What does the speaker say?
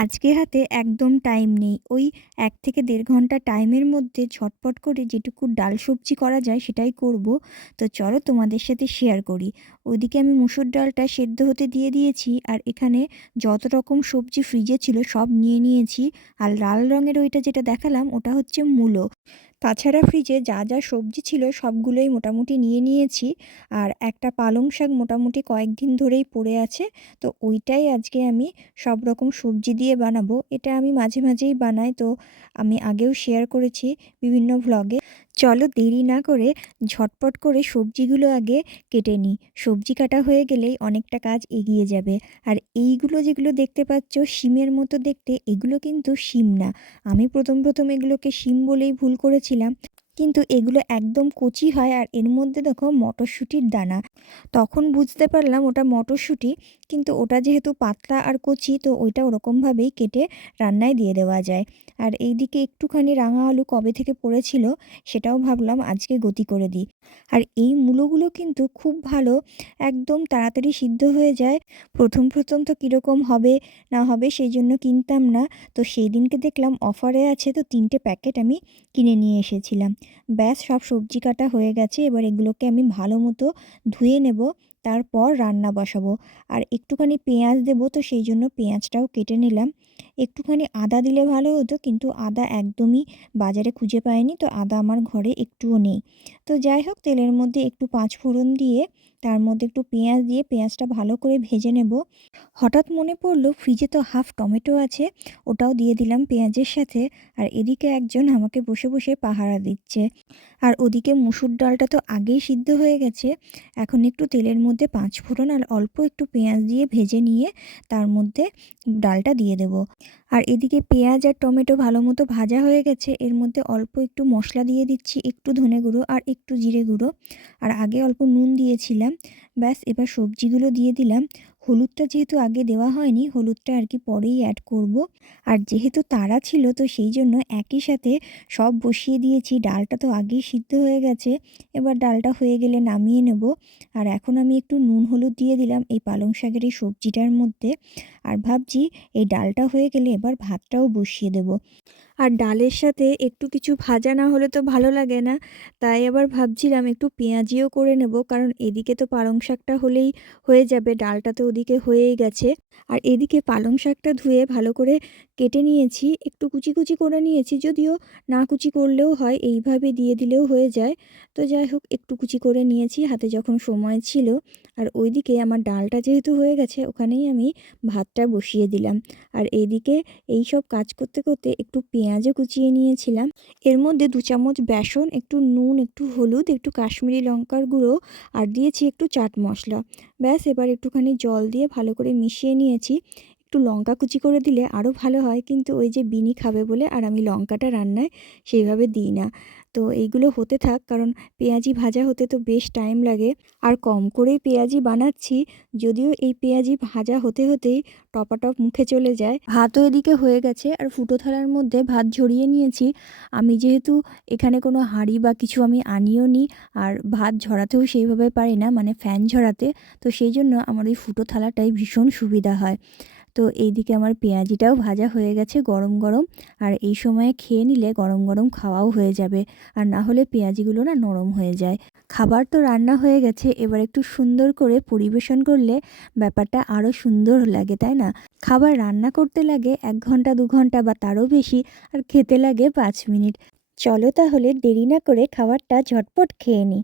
আজকে হাতে একদম টাইম নেই। ওই এক থেকে দেড় ঘণ্টা টাইমের মধ্যে ঝটপট করে যেটুকু ডাল সবজি করা যায় সেটাই করব। তো চলো তোমাদের সাথে শেয়ার করি। ওইদিকে আমি মুসুর ডালটা সেদ্ধ হতে দিয়ে দিয়েছি আর এখানে যত রকম সবজি ফ্রিজে ছিল সব নিয়ে নিয়েছি। আর লাল রঙের ওইটা যেটা দেখালাম ওটা হচ্ছে মূলো। তাছাড়া ফ্রিজে যা যা সবজি ছিল সবগুলোই মোটামুটি নিয়ে নিয়েছি। আর একটা পালং শাক মোটামুটি কয়েকদিন ধরেই পড়ে আছে। তো ওইটাই আজকে আমি সব রকম সবজি দিয়ে বানাবো। এটা আমি মাঝে মাঝেই বানাই। তো আমি আগেও শেয়ার করেছি বিভিন্ন ভ্লগে চলো দেরি না করে ঝটপট করে সবজিগুলো আগে কেটে নিই। সবজি কাটা হয়ে গেলেই অনেকটা কাজ এগিয়ে যাবে। আর এইগুলো যেগুলো দেখতে পাচ্ছ, শিমের মতো দেখতে, এগুলো কিন্তু শিম না। আমি প্রথম প্রথম এগুলোকে শিম বলেই ভুল করেছিলাম। কিন্তু এগুলো একদম কচি হয় আর এর মধ্যে দেখো মটরশুঁটির দানা। তখন বুঝতে পারলাম ওটা মটরশুঁটি, কিন্তু ওটা যেহেতু পাতলা আর কচি, তো ওইটা ওরকমভাবেই কেটে রান্নায় দিয়ে দেওয়া যায়। আর এইদিকে একটুখানি রাঙা আলু কবে থেকে পড়েছিল সেটাও ভাবলাম আজকে গতি করে দিই। আর এই মূলোগুলো কিন্তু খুব ভালো, একদম তাড়াতাড়ি সিদ্ধ হয়ে যায়। প্রথম প্রথম তো কীরকম হবে না হবে সেই জন্য কিনতাম না। তো সেই দিনকে দেখলাম অফারে আছে, তো তিনটে প্যাকেট আমি কিনে নিয়ে এসেছিলাম। ব্যাস, সব সবজি কাটা হয়ে গেছে। এবার এগুলোকে আমি ভালো মতো ধুয়ে নেব, তারপর রান্না বসাবো। আর একটুখানি পেঁয়াজ দেবো, তো সেই জন্য পেঁয়াজটাও কেটে নিলাম। একটুখানি আদা দিলে ভালো হতো, কিন্তু আদা একদমই বাজারে খুঁজে পাইনি, তো আদা আমার ঘরে একটুও নেই। তো যাই হোক, তেলের মধ্যে একটু পাঁচ ফোড়ন দিয়ে, তার মধ্যে একটু পেঁয়াজ দিয়ে, পেঁয়াজটা ভালো করে ভেজে নেব। হঠাৎ মনে পড়ল, ফ্রিজে তো হাফ টমেটো আছে, ওটাও দিয়ে দিলাম পেঁয়াজের সাথে, আর এদিকে একজন আমাকে বসে বসে পাহারা দিচ্ছে। আর ওদিকে মুসুর ডালটা তো আগেই সিদ্ধ হয়ে গেছে, এখন একটু তেলের মধ্যে পাঁচ ফোড়ন আর অল্প একটু পেঁয়াজ দিয়ে ভেজে নিয়ে, তার মধ্যে ডালটা দিয়ে দেব। আর এদিকে পেঁয়াজ আর টমেটো ভালো মতো ভাজা হয়ে গেছে। এর মধ্যে অল্প একটু মশলা দিয়ে দিচ্ছি, একটু ধনে গুঁড়ো আর একটু জিরে গুঁড়ো। আর আগে অল্প নুন দিয়েছিলাম। ব্যাস, এবার সবজিগুলো দিয়ে দিলাম। হলুদটা যেহেতু আগে দেওয়া হয়নি, হলুদটা আর কি পরেই অ্যাড করব। আর যেহেতু তারা ছিল, তো সেই জন্য একই সাথে সব বসিয়ে দিয়েছি। ডালটা তো আগেই সিদ্ধ হয়ে গেছে। এবার ডালটা হয়ে গেলে নামিয়ে নেব। আর এখন আমি একটু নুন হলুদ দিয়ে দিলাম এই পালং শাকের এই সবজিটার মধ্যে। আর ভাবছি এই ডালটা হয়ে গেলে এবার ভাতটাও বসিয়ে দেব। আর ডালের সাথে একটু কিছু ভাজা না হলে তো ভালো লাগে না। তাই আবার ভাবছিলাম একটু পেঁয়াজিও করে নেব, কারণ এদিকে তো পালং শাকটা হলেই হয়ে যাবে, ডালটা তো ওদিকে হয়েই গেছে। আর এদিকে পালং শাকটা ধুয়ে ভালো করে কেটে নিয়েছি, একটু কুচি কুচি করে নিয়েছি, যদিও না কুচি করলেও হয়, এইভাবে দিয়ে দিলেও হয়ে যায়। তো যাই হোক, একটু কুচি করে নিয়েছি, হাতে যখন সময় ছিল। আর ওইদিকে আমার ডালটা যেহেতু হয়ে গেছে, ওখানেই আমি ভাতটা বসিয়ে দিলাম। আর এইদিকে এই সব কাজ করতে করতে একটু পেঁয়াজও কুচিয়ে নিয়েছিলাম। এর মধ্যে দু চামচ বেসন, একটু নুন, একটু হলুদ, একটু কাশ্মীরি লঙ্কার গুঁড়ো, আর দিয়েছি একটু চাট মশলা। ব্যাস, এবার একটুখানি জল দিয়ে ভালো করে মিশিয়ে নিয়েছি। একটু লঙ্কা কুচি করে দিলে আরও ভালো হয়, কিন্তু ওই যে বিনি খাবে বলে আর আমি লঙ্কাটা রান্নায় সেইভাবে দিই না। তো এইগুলো হতে থাক, কারণ পেঁয়াজি ভাজা হতে তো বেশ টাইম লাগে। আর কম করেই পেঁয়াজি বানাচ্ছি, যদিও এই পেঁয়াজি ভাজা হতে হতেই টপাটপ মুখে চলে যায়। ভাতও এদিকে হয়ে গেছে, আর ফুটো থালার মধ্যে ভাত ঝরিয়ে নিয়েছি। আমি যেহেতু এখানে কোনো হাঁড়ি বা কিছু আমি আনিও নি, আর ভাত ঝরাতেও সেইভাবে পারি না মানে ফ্যান ঝরাতে, তো সেই জন্য আমার ওই ফুটো থালাটাই ভীষণ সুবিধা হয়। তো এইদিকে আমার পেঁয়াজিটাও ভাজা হয়ে গেছে গরম গরম। আর এই সময়ে খেয়ে নিলে গরম গরম খাওয়াও হয়ে যাবে। আর না হলে পেঁয়াজিগুলো না নরম হয়ে যায়। খাবার তো রান্না হয়ে গেছে, এবার একটু সুন্দর করে পরিবেশন করলে ব্যাপারটা আরও সুন্দর লাগে, তাই না? খাবার রান্না করতে লাগে এক ঘণ্টা, দু ঘণ্টা বা তারও বেশি, আর খেতে লাগে পাঁচ মিনিট। চলো তাহলে দেরি না করে খাবারটা ঝটপট খেয়ে নিই